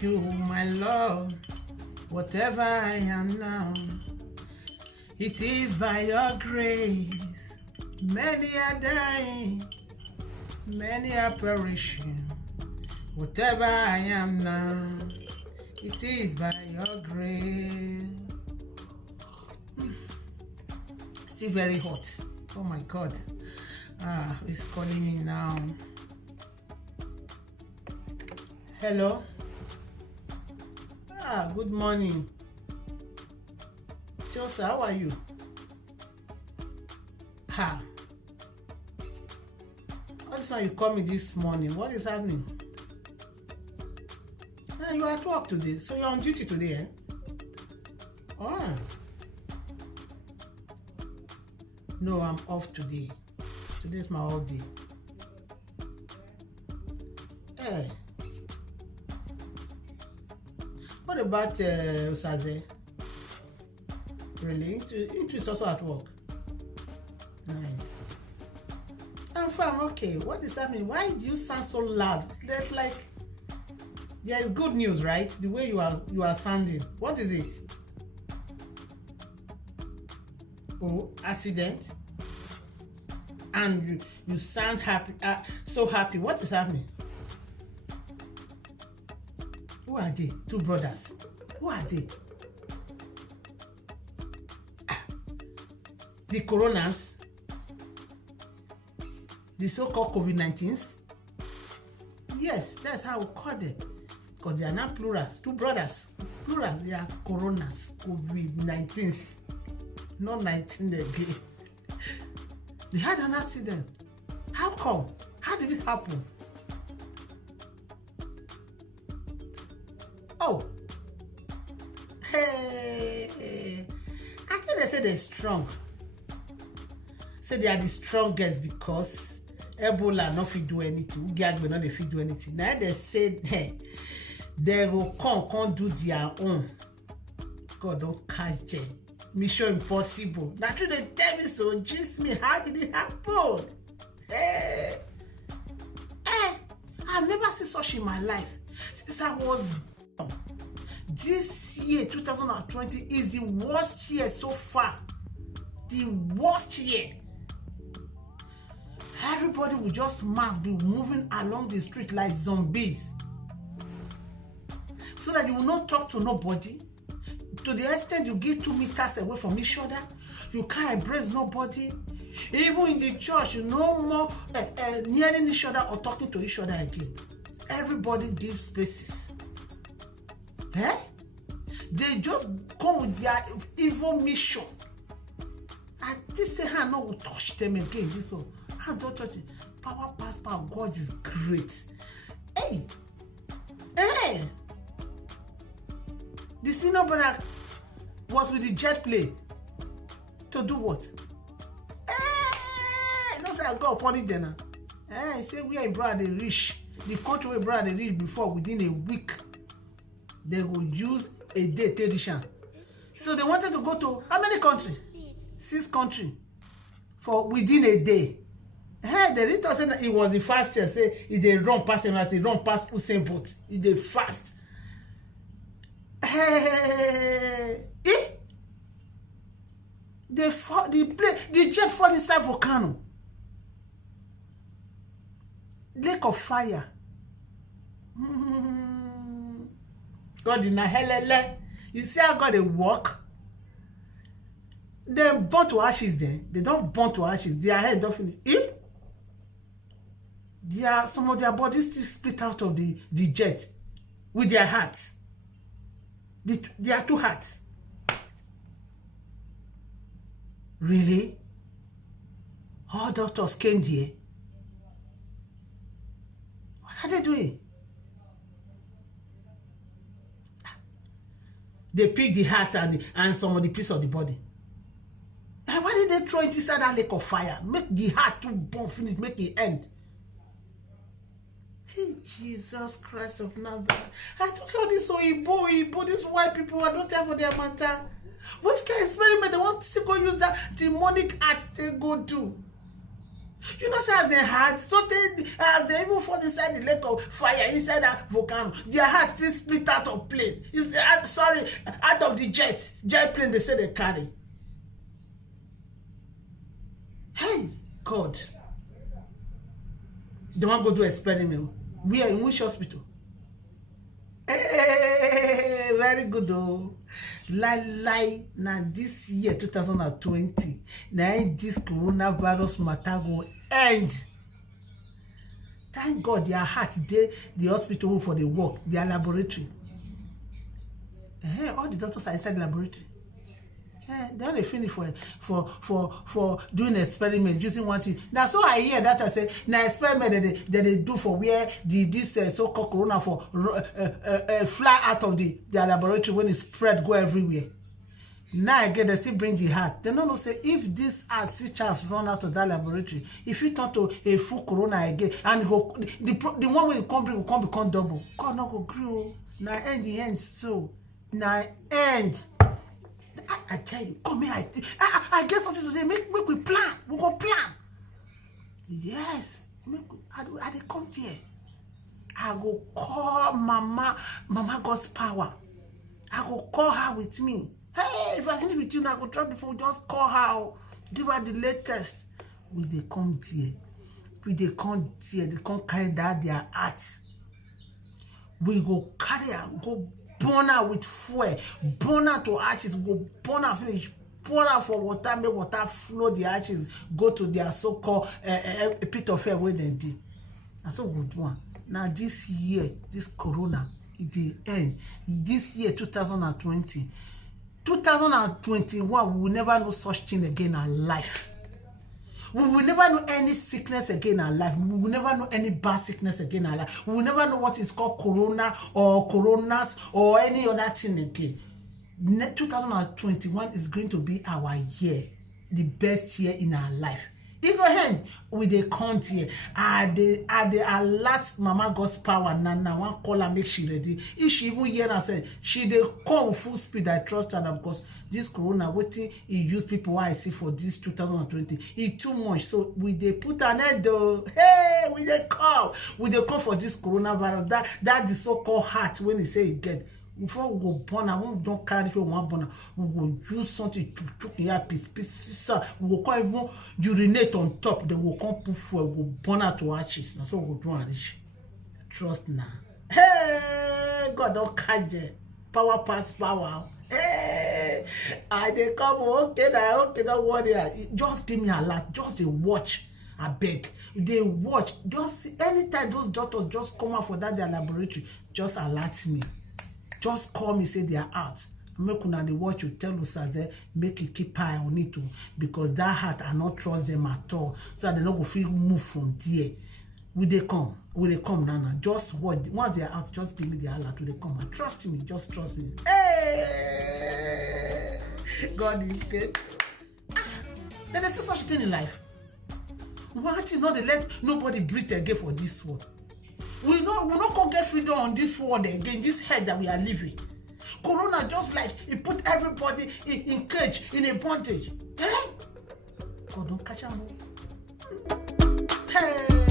thank you, my Lord. Whatever I am now, it is by your grace. Many are dying, many are perishing. Whatever I am now, it is by your grace. Still very hot. Oh my God. It's calling me now. Hello. Good morning. Chelsea, how are you? What's how you call me this morning? What is happening? You are at work today, so you're on duty today, eh? Oh. No, I'm off today. Today's my off day. Hey. What about Usaze? Really? Into is also at work. Nice. I'm fine, okay. What is happening? Why do you sound so loud? That's like there is good news, right? The way you are sounding. What is it? Oh, accident? And you sound happy, so happy. What is happening? Who are they? Two brothers. Who are they? The coronas, the so-called COVID-19s. Yes, that's how we call them. Because they are not plurals. Two brothers. Plural, they are coronas, COVID-19s. Not 19 again. They had an accident. How come? How did it happen? Oh. Hey. I think they say they're strong. Say they are the strongest because Ebola not fit do anything. Ugiagbe not they fit do anything. Now they said hey, they will come do their own. God don't catch them. Mission Impossible. Now true they tell me so. Just me, how did it happen? Hey. I've never seen such in my life. Since I was born. This year, 2020, is the worst year so far. The worst year. Everybody will just must be moving along the street like zombies. So that you will not talk to nobody. To the extent you give 2 meters away from each other. You can't embrace nobody. Even in the church, you no more nearing each other or talking to each other again. Everybody gives spaces. Eh? They just come with their evil mission. And this say hand no will touch them again. This one. Hand don't touch it. Power pass power. God is great. Hey! Hey! The senior brother was with the jet plane. To do what? Hey! Don't say I go upon it then. Hey, say we are in brother they reach. The country where brother they reach before within a week. They will use a day edition. So they wanted to go to how many countries? 6 countries for within a day. Hey, the Rita said that it was the fastest. Say if they run past him, they run past Usain Bolt. If they fast. Hey, the jet fall inside volcano. Lake of fire. God in a helele. You see how God they work? They burn to ashes then. They don't burn to ashes. Their head don't finish. Some of their bodies still split out of the jet with their hearts. Their 2 hearts. Really? All doctors came there. What are they doing? They pick the heart and some of the piece of the body. And why did they throw it inside that lake of fire? Make the heart to burn, finish, make it end. Hey, Jesus Christ of Nazareth. I took all this Oyibo, these white people, I don't have for their matter. Which kind of experiment they want to go use that demonic art they go do? You know, say as they had, so as they even fall inside the lake of fire, inside that volcano, their heart still split out of plane. Out of the jet plane they say they carry. Hey, God. They want to go do experiment. We are in which hospital? Hey, very good though. Lie now this year 2020. Now this coronavirus matter go end. Thank God their heart the hospital for the work, their laboratory. All the doctors are inside the laboratory. They only finish for doing experiment using one thing. Now so I hear that I say now experiment that they do for where this so-called corona for fly out of their laboratory when it spread go everywhere. Now again they still bring the heart. They don't know say if this heart still chance run out of that laboratory, if you turn to a full corona again and go the one when you come bring will come become double. God not go grow. Now end the end so now end. I tell you, come here. I get something to say. Make we plan. We go plan. Yes. I dey come here. I go call Mama God's power. I go call her with me. Hey, if I finish with you, I go drop the phone. Just call her. Give her the latest. We dey come here. They come carry that their heart. We go carry her. Go burn her with fuel, burn her to ashes, go burn her finish, pour her for water, make water flow the ashes, go to their so-called pit of hell where they did. And so good one. Now this year, this corona, the end. This year, 2020, 2021, we will never know such thing again in our life. We will never know any sickness again in our life. We will never know any bad sickness again in our life. We will never know what is called corona or coronas or any other thing again. 2021 is going to be our year, the best year in our life. Even hand with the count here, they alert Mama God's power now one call her make she ready. If she even hear and say she they come full speed, I trust her because this corona waiting he use people I see for this 2020. It's too much. So we they put an end though. Hey, we they come for this coronavirus. That the so-called heart when they say it get. Before we go born, I won't don't carry it one born. We will use something to choke the piece. We will come even urinate on top. Then we'll come put fuel. We will burn out to ashes. That's what we'll do and reach. Trust now. Hey, God don't catch it. Power pass power. Hey, I they come okay, don't worry. Just give me a lot. Just they watch. I beg. They watch. Just anytime those doctors just come out for that their laboratory, just alert me. Just call me, say they are out. Make una dey watch you tell us as make you keep eye on it too, because that heart I not trust them at all. So they not go free move from there. Will they come now? Just watch. Once they are out, just give me the alert. Will they come? And trust me, just trust me. Hey, God is great. Then there's such a thing in life. Why you not they let nobody breathe again for this world? We not gonna get freedom on this world again, this head that we are living. Corona just like it put everybody in cage, in a bondage. Eh? God don't catch them. Hey.